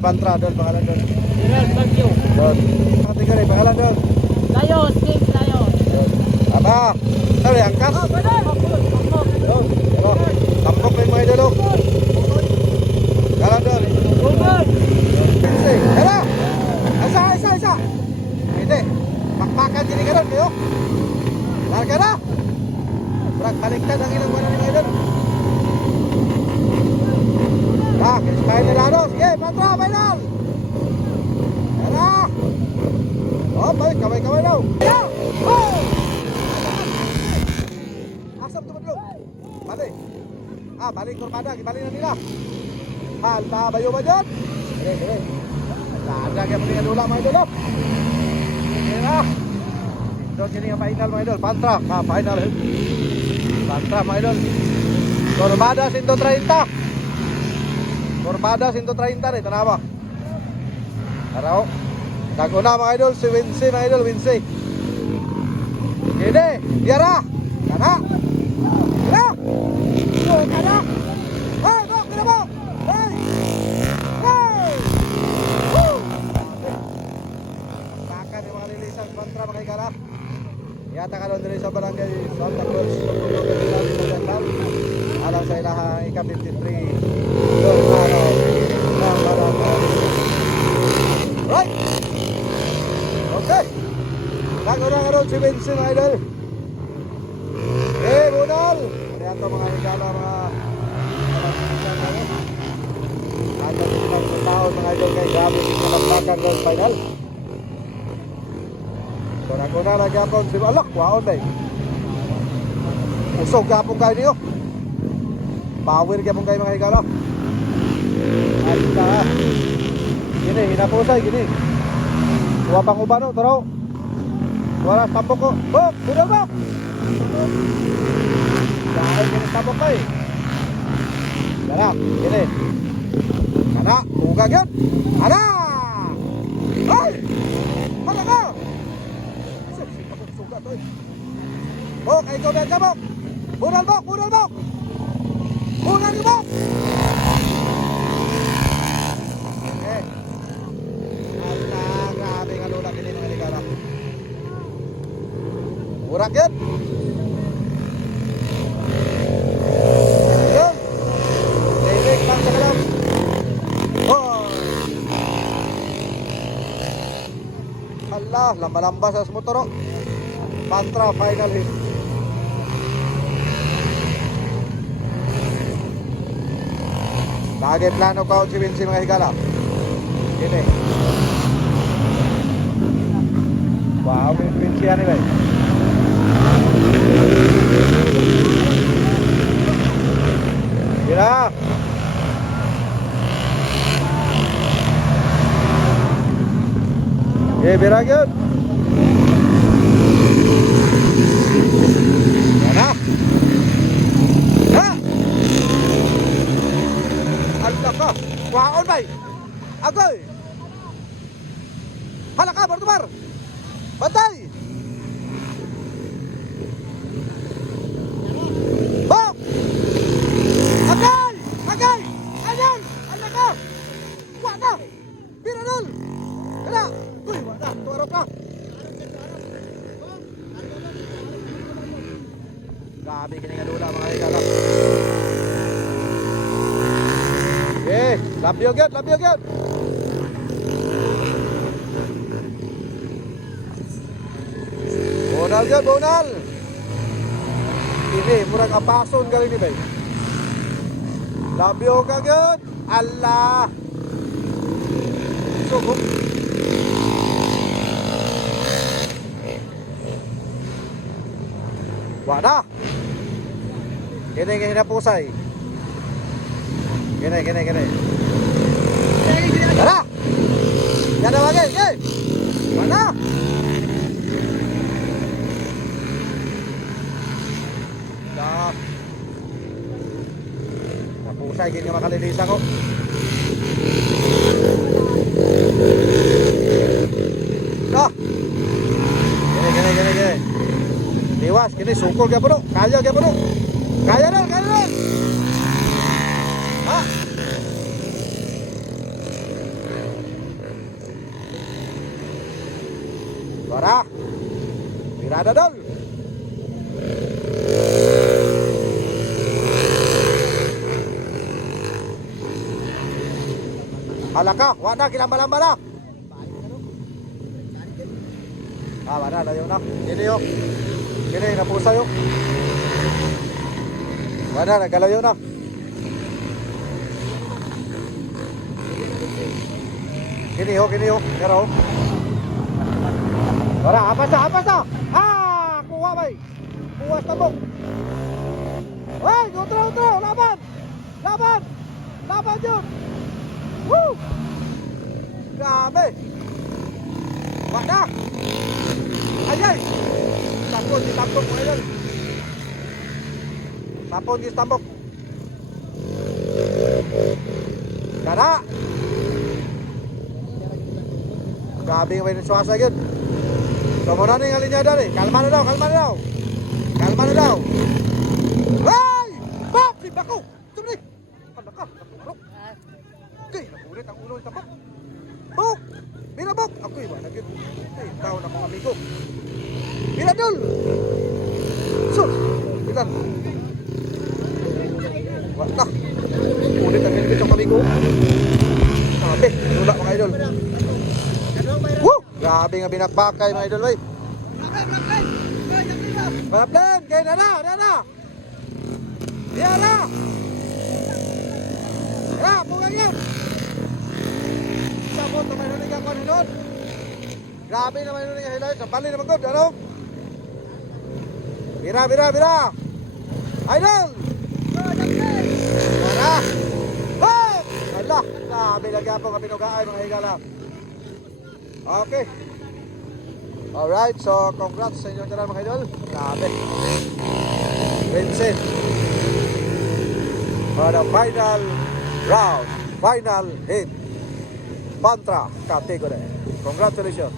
Pantra, Dol, pangalan Dol. Gerald Bagyo. Dol. Kategory, pangalan Dol. Lion, King Lion. Aba, sorry, angkas. Dol, pero, tampok na yung mga idol. Pangalan Dol. Pinsi, kaya! Isa! Hindi, pakpakan dini ka doon, kayo. Larga na! Berak baliktad ang ilang wala ng idol. Final na ano. Sige, Pantra, final! Tara! Oh, balik, kamay daw. Ayaw! Oh! Asam tuman dulu. Balik. Balik Korpada, balik na nila. Hal, bayo ba dyan? Dire. Larga kaya pati kadula mga idol. Sige na. Doon kini ang final mga idol. Pantra, final. Pantra mga idol. Korpada 130. Korpada 130 rin, tanawa. Araw. Naguna mga idol, si Wincy mga idol, Wincy. Gini, Yara. Kana. Kana. Hey, bok, kena bok. Hey. Woo. Takan yung mga lilisan kontra mga ikara. Yata ka doon din sa barangay Santa Cruz. Alam sa ilahang ika-53 doon araw ng barangay. Right! Okay! Nagurang araw si Vincent mga idol. Bunal! Kaya ito mga igala mga ada silang taon mga idol kay grabe yung nalagpakan doon final. So naguna lagi ako si Alak, waon ba usog gapong kayo niyo. Power gapong kayo mga igala. Alta gini, hinapusay gini. Kuha pang ubano, taraw. Wala tampok ko. Bok! Budal bok! Dahil gini tampok ko eh. Dara, gini. Kana, bugag yun. Ana! Ay! Hala ka! Suga to eh. Bok, ay ikaw na bok! Budal bok! Budal bok! Budal ni bok! Okay. Grabe nga lulak ini mga ligara. Urak yan. Yan. Direct lang sa kalam. Oh. Allah, lamba-lamba sa motoro. Pantra final hit. Lagi plano ka si Vinci mga higala. Ini. Wow, Vinci yan eh. Kira. Biragyod. Yana. Ha. Allah ka. Waon bay. Agoy. Hala ka, Bartumar. Bantay. Bok. Agay. Ayan. Allah ka. Wala. Biranol. Kala. Uy, wala. Tuarap ka. Grabe kiningadula mga ikalap. Okay, labyo gyud. Bonal. Ini murag apason gali ni bay. Labyo ka gyud. Allah. Suko. Wala. Gini na pusay. Gini. Tara. Yan na wagay. Okay. Wala. Napusay gini makalilis ako. Gini. Diwas, gini sukul kaya puno. Kaya na. Ha? Para. Birada dol. Halaka, wala kinamba-lamba na. Wala na yun na. Gini yun. Gini, napusa yun. Wala, nagalaw yun na. Gini yun. Pero. Wala, apas na. Kuha bay. Kuha sa tabok. Hey, utro. Laban yun. Woo! Grabe. Wala. Ayay. Tapon, ditambok mo ngayon. Tapon, ditambok. Kada. Grabe yung may nasuasa yun. So muna na yung alinyada rin. Kalma na daw. Hey! Bak! Lipa ko! Tumuli! Hala ka! Nakurok! Okay, nakulit ang ulo ng tabak. Buk! Binabok! Ako'y wala yun. Ay, tao na kong amigo. Binadol! Sus! Bilan! Wala! Ulit ang nilipit ng amigo. Sabi, nula mga idol. Woo! Grabe nga binakbakay mga idol. Malaplan! Kaya nana! Diara! Pungan yan! Sabot na may nuning ako nun. Grabe na may nuning highlight. Sampali na magod, ano? Bira! Idol! Wala! Hey! Ala! Grabe lagi po ka pinugaan mga higala. Okay. Alright, so congrats sa inyo dyan mga idol. Grabe. Vincent. For the final round, final hit, Pantra category. Congratulations.